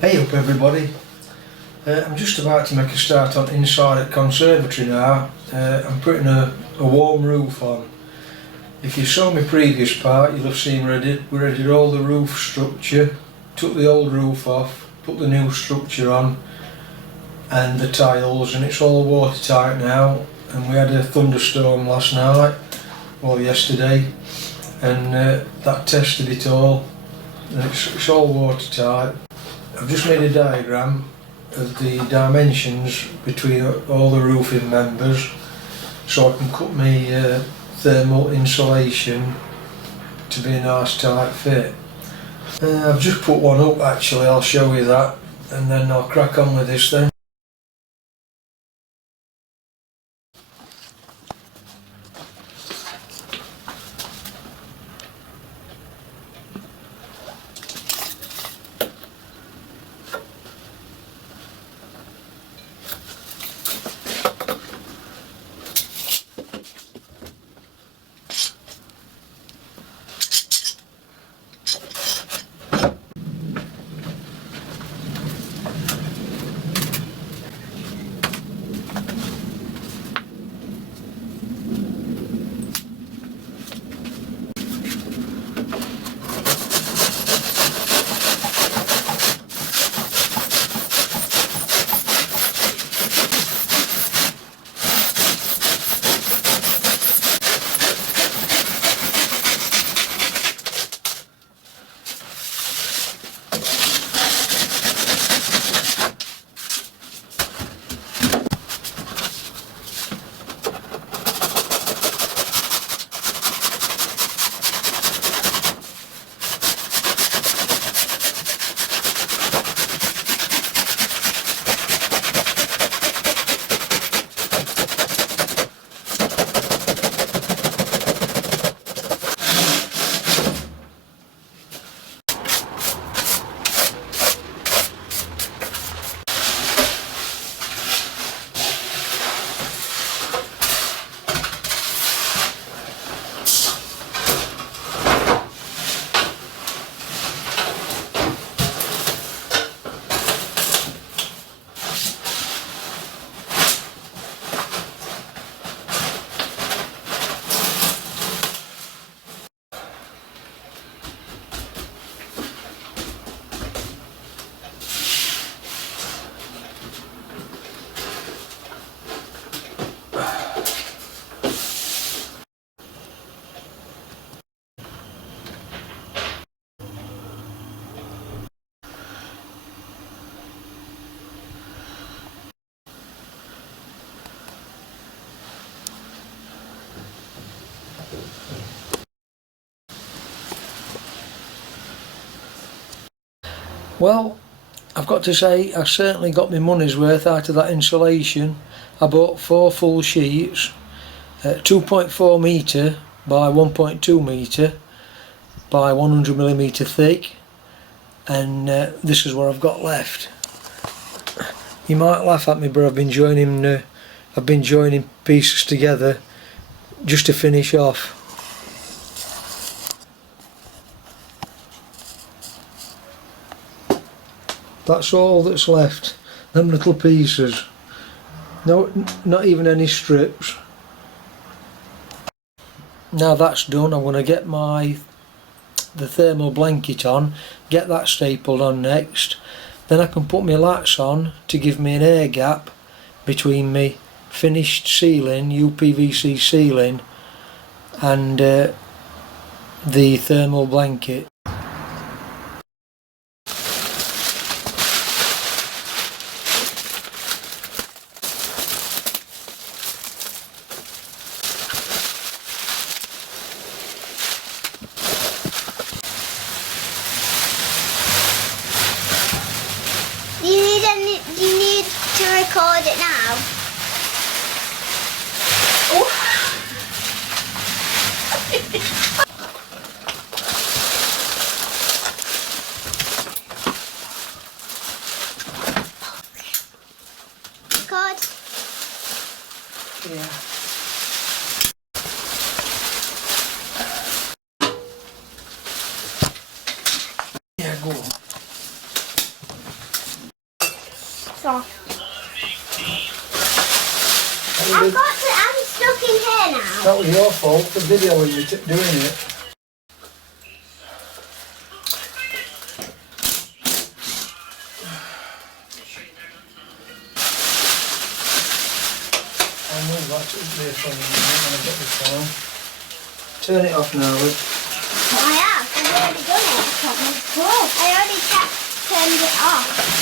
Hey up everybody, I'm just about to make a start on inside at Conservatory now. I'm putting a warm roof on. If you saw my previous part you'll have seen we redid all the roof structure, took the old roof off, put the new structure on and the tiles, and it's all watertight now. And we had a thunderstorm last night, or yesterday, and that tested it all, and it's all watertight. I've just made a diagram of the dimensions between all the roofing members so I can cut my thermal insulation to be a nice tight fit. I've just put one up actually, I'll show you that and then I'll crack on with this then. Well, I've got to say I certainly got my money's worth out of that insulation. I bought 4 full sheets, 2.4 metre by 1.2 metre by 100mm thick, and this is what I've got left. You might laugh at me, but I've been joining pieces together just to finish off. That's all that's left, them little pieces. No, not even any strips. Now that's done, I'm going to get the thermal blanket on, get that stapled on next. Then I can put my Laths on to give me an air gap between my finished ceiling, UPVC ceiling, and the thermal blanket. Do you need to record it now? Record? Yeah. Yeah, go on. soft. I'm stuck in here now. That was your fault for videoing you doing it. I'll move that to the from you when I get this down. Turn it off now, look. I have. I've already done it. I already turned it off.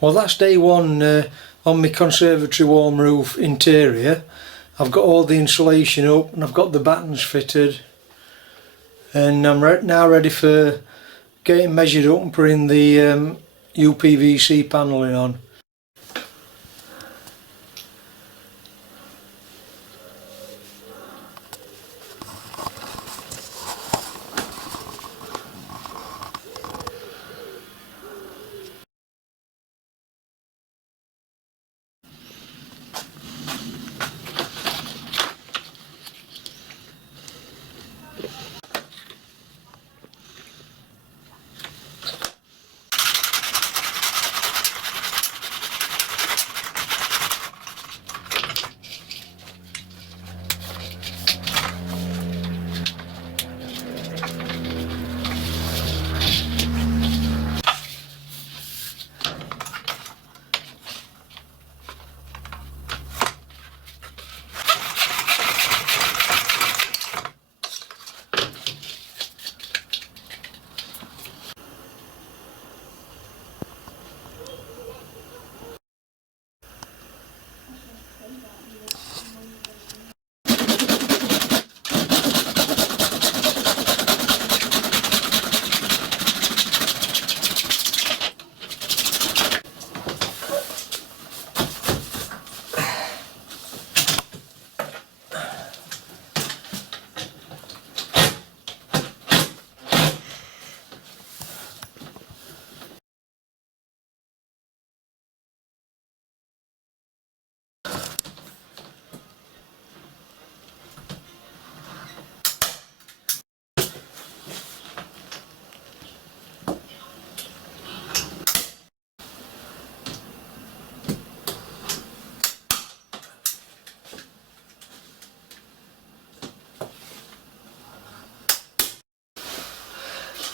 Well, that's day one on my Conservatory Warm Roof interior. I've got all the insulation up and I've got the battens fitted, and I'm now ready for getting measured up and putting the UPVC panelling on.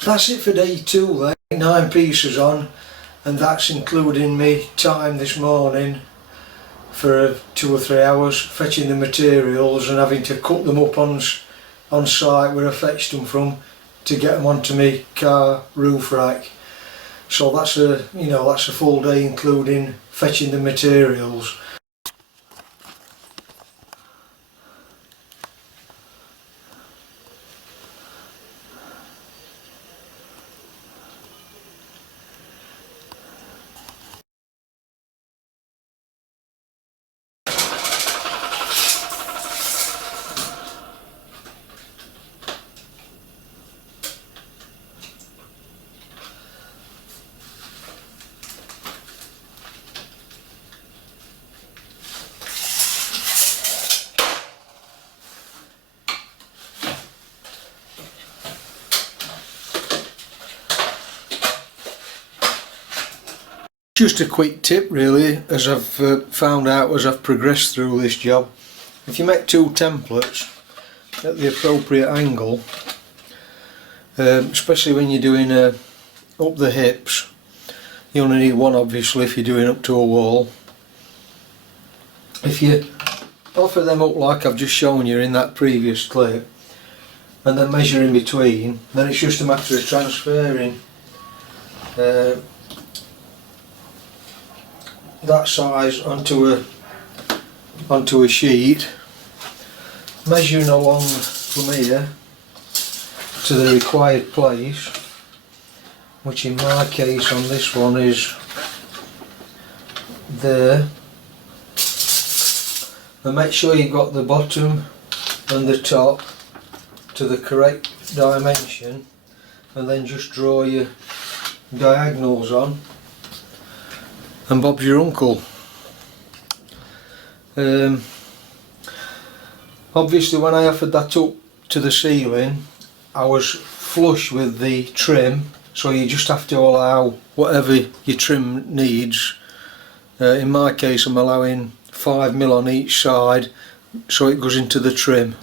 That's it for day two then. 9 pieces on, and that's including me time this morning for 2 or 3 hours fetching the materials and having to cut them up on site where I fetched them from to get them onto my car roof rack. So that's a full day including fetching the materials. Just a quick tip really, as I've found out as I've progressed through this job. If you make 2 templates at the appropriate angle, especially when you're doing up the hips, you only need one obviously if you're doing up to a wall. if you offer them up like I've just shown you in that previous clip and then measure in between, then it's just a matter of transferring that size onto a sheet, measuring along from here to the required place, which in my case on this one is there, and make sure you've got the bottom and the top to the correct dimension, and then just draw your diagonals on and Bob's your uncle. Obviously when I offered that up to the ceiling I was flush with the trim, so you just have to allow whatever your trim needs. In my case I'm allowing 5mm on each side so it goes into the trim.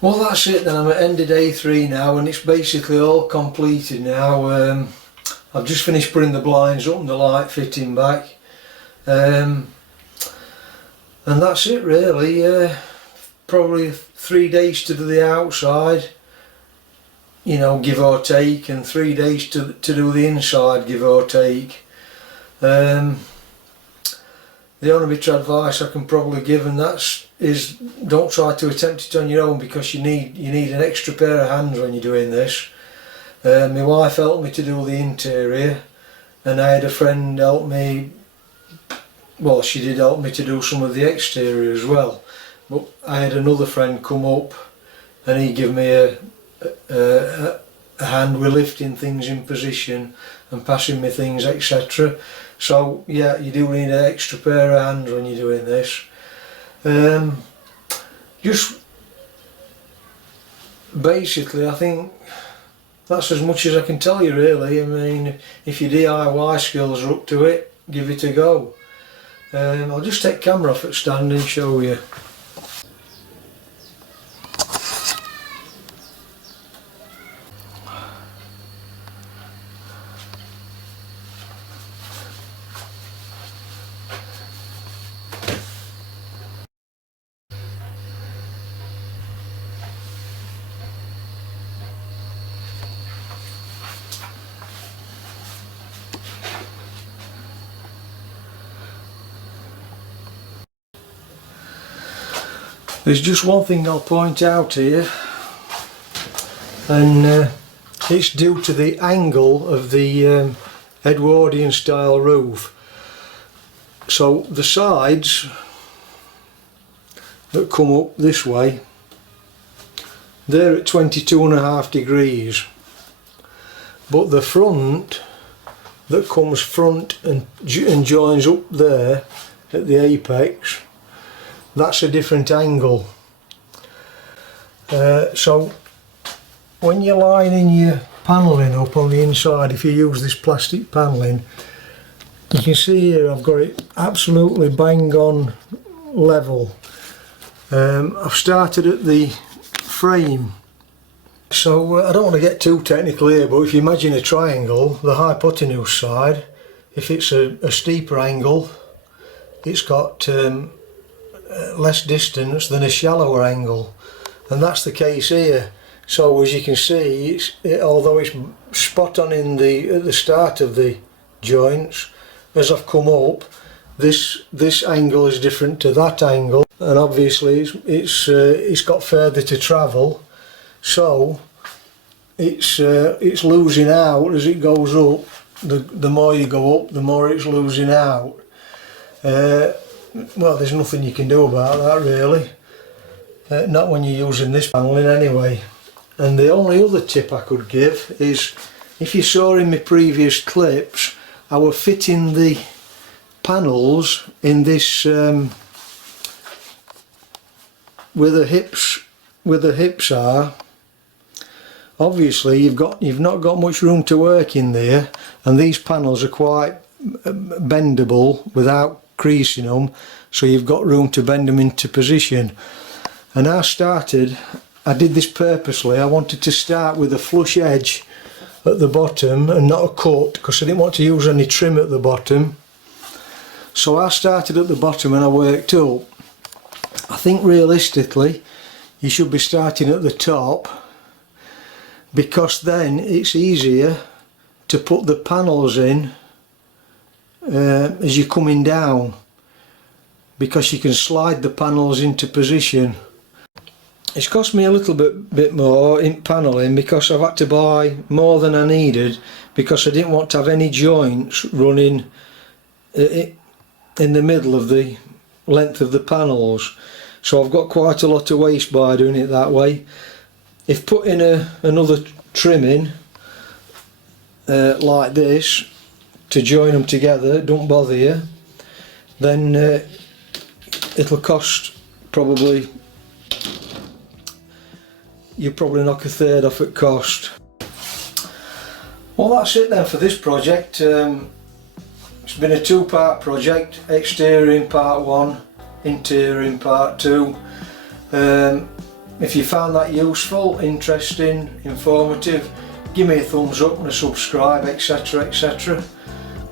Well, that's it then. I'm at end of day 3 now and it's basically all completed now. I've just finished putting the blinds up and the light fitting back, and that's it really. Probably 3 days to do the outside, you know, give or take, and 3 days to do the inside, give or take. The only bit of advice I can probably give, and is don't try to attempt it on your own, because you need an extra pair of hands when you're doing this. My wife helped me to do the interior, and I had a friend help me. Well, she did help me to do some of the exterior as well, but I had another friend come up and he gave me a hand with lifting things in position and passing me things, etc. So yeah, you do need an extra pair of hands when you're doing this. Just basically I think that's as much as I can tell you really. I mean, if your DIY skills are up to it, give it a go. I'll just take camera off at stand and show you. There's just one thing I'll point out here, and it's due to the angle of the Edwardian style roof. So the sides that come up this way, they're at 22.5 degrees, but the front that comes front and joins up there at the apex, that's a different angle. So when you're lining your panelling up on the inside, if you use this plastic panelling, you can see here I've got it absolutely bang on level. I've started at the frame, so I don't want to get too technical here, but if you imagine a triangle, the hypotenuse side, if it's a steeper angle, it's got less distance than a shallower angle, and that's the case here. So as you can see, although it's spot on at the start of the joints, as I've come up, this angle is different to that angle, and obviously it's got further to travel, so it's losing out as it goes up. The more you go up, the more it's losing out. Well, there's nothing you can do about that really, not when you're using this panelling anyway. And the only other tip I could give is, if you saw in my previous clips, I was fitting the panels in this where the hips are. Obviously you've not got much room to work in there, and these panels are quite bendable without creasing them, so you've got room to bend them into position. And I did this purposely. I wanted to start with a flush edge at the bottom and not a cut, because I didn't want to use any trim at the bottom. So I started at the bottom and I worked up. I think realistically you should be starting at the top, because then it's easier to put the panels in as you're coming down, because you can slide the panels into position. It's cost me a little bit more in panelling, because I've had to buy more than I needed, because I didn't want to have any joints running in the middle of the length of the panels. So I've got quite a lot of waste by doing it that way. If putting another trim in like this to join them together don't bother you, then it'll cost probably, you probably knock a third off at cost. Well, that's it then for this project. It's been a two-part project, exterior in part 1, interior in part 2. If you found that useful, interesting, informative, give me a thumbs up and a subscribe, etc, etc.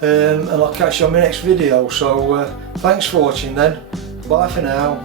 And I'll catch you on my next video. So thanks for watching then, bye for now.